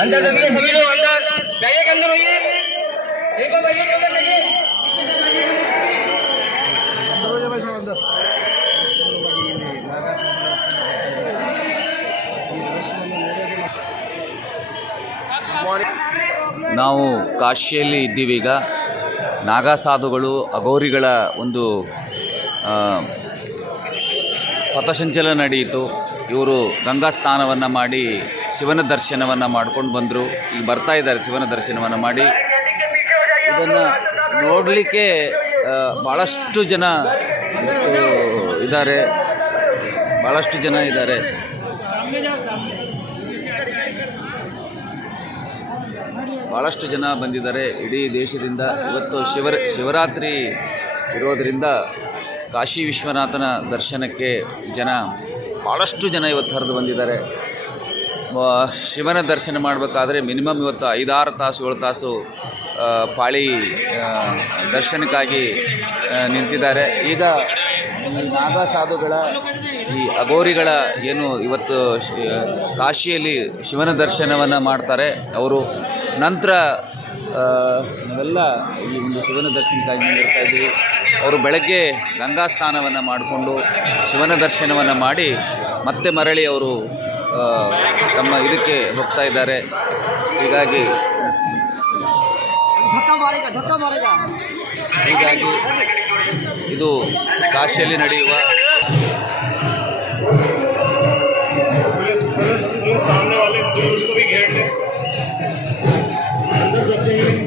अंदर दबिए सभी लोग, अंदर बैगे के अंदर होइए, देखो बैगे के अंदर जाइए, अंदर हो जाए अंदर। ನಾವು ಕಾಶಿಯಲ್ಲಿ ಇದ್ದೀವೀಗ. ನಾಗಾ ಸಾಧುಗಳು ಅಘೋರಿಗಳ ಒಂದು ಪಥಸಂಚಲನ ನಡೆಯಿತು. ಇವರು ಗಂಗಾ ಸ್ನಾನವನ್ನು ಮಾಡಿ ಶಿವನ ದರ್ಶನವನ್ನು ಮಾಡ್ಕೊಂಡು ಬಂದರು. ಈಗ ಬರ್ತಾ ಇದ್ದಾರೆ ಶಿವನ ದರ್ಶನವನ್ನು ಮಾಡಿ. ಇದನ್ನು ನೋಡಲಿಕ್ಕೆ ಭಾಳಷ್ಟು ಜನ ಇದ್ದಾರೆ, ಭಾಳಷ್ಟು ಜನ ಇದ್ದಾರೆ. ಭಾಳಷ್ಟು ಜನ ಬಂದಿದ್ದಾರೆ ಇಡೀ ದೇಶದಿಂದ. ಇವತ್ತು ಶಿವರಾತ್ರಿ ಇರೋದರಿಂದ ಕಾಶಿ ವಿಶ್ವನಾಥನ ದರ್ಶನಕ್ಕೆ ಭಾಳಷ್ಟು ಜನ ಇವತ್ತು ಹರಿದು ಬಂದಿದ್ದಾರೆ. ಶಿವನ ದರ್ಶನ ಮಾಡಬೇಕಾದ್ರೆ ಮಿನಿಮಮ್ ಇವತ್ತು 5-6 ತಾಸು 7 ತಾಸು ಪಾಳಿ ದರ್ಶನಕ್ಕಾಗಿ ನಿಂತಿದ್ದಾರೆ. ಈಗ ಈ ನಾಗಾ ಸಾಧುಗಳ ಈ ಅಘೋರಿಗಳ ಏನು ಇವತ್ತು ಕಾಶಿಯಲ್ಲಿ ಶಿವನ ದರ್ಶನವನ್ನು ಮಾಡ್ತಾರೆ, ಅವರು ನಂತರ ನಾವೆಲ್ಲ ಈ ಒಂದು ಶಿವನ ದರ್ಶನಕ್ಕಾಗಿ ನಿಂತಿರ್ತಾ ಇದ್ದೀವಿ. ಅವರು ಬೆಳಗ್ಗೆ ಗಂಗಾ ಸ್ನಾನವನ್ನು ಮಾಡಿಕೊಂಡು ಶಿವನ ದರ್ಶನವನ್ನು ಮಾಡಿ ಮತ್ತೆ ಮರಳಿ ಅವರು ತಮ್ಮ ಇದಕ್ಕೆ ಹೋಗ್ತಾ ಇದ್ದಾರೆ. ಹೀಗಾಗಿ ಇದು ಕಾಶಿಯಲ್ಲಿ ನಡೆಯುವ सामने वाले पुलिस को भी घेर ले। अंदर जाते हैं।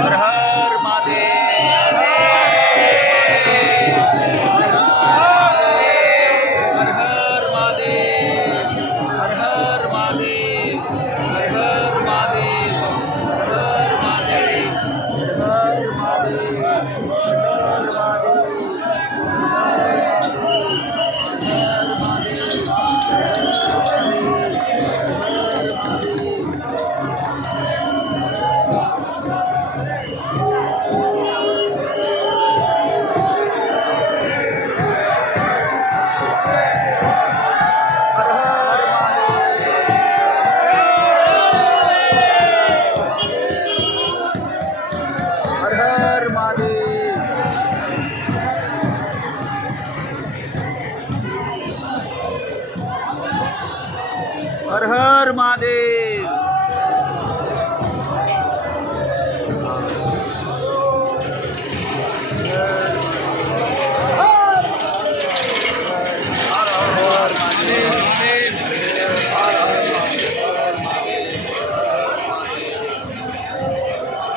हर हर महादेव। ಹರ್ ಮಹಾದೇವ್.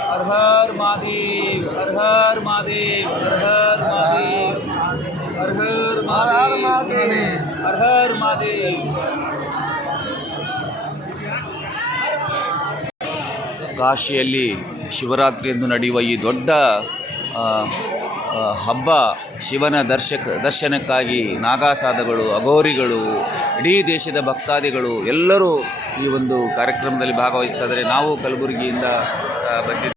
हर हर महादेव, हर हर महादेव, हर हर महादेव, हर हर महादेव, हर हर महादेव. ಕಾಶಿಯಲ್ಲಿ ಶಿವರಾತ್ರಿಯಂದು ನಡೆಯುವ ಈ ದೊಡ್ಡ ಹಬ್ಬ ಶಿವನ ದರ್ಶನಕ್ಕಾಗಿ ನಾಗಾಸಾಧುಗಳು, ಅಘೋರಿಗಳು, ಇಡೀ ದೇಶದ ಭಕ್ತಾದಿಗಳು ಎಲ್ಲರೂ ಈ ಒಂದು ಕಾರ್ಯಕ್ರಮದಲ್ಲಿ ಭಾಗವಹಿಸ್ತಾ ಇದ್ದಾರೆ. ನಾವು ಕಲಬುರಗಿಯಿಂದ ಬಂದಿದ್ದೇವೆ.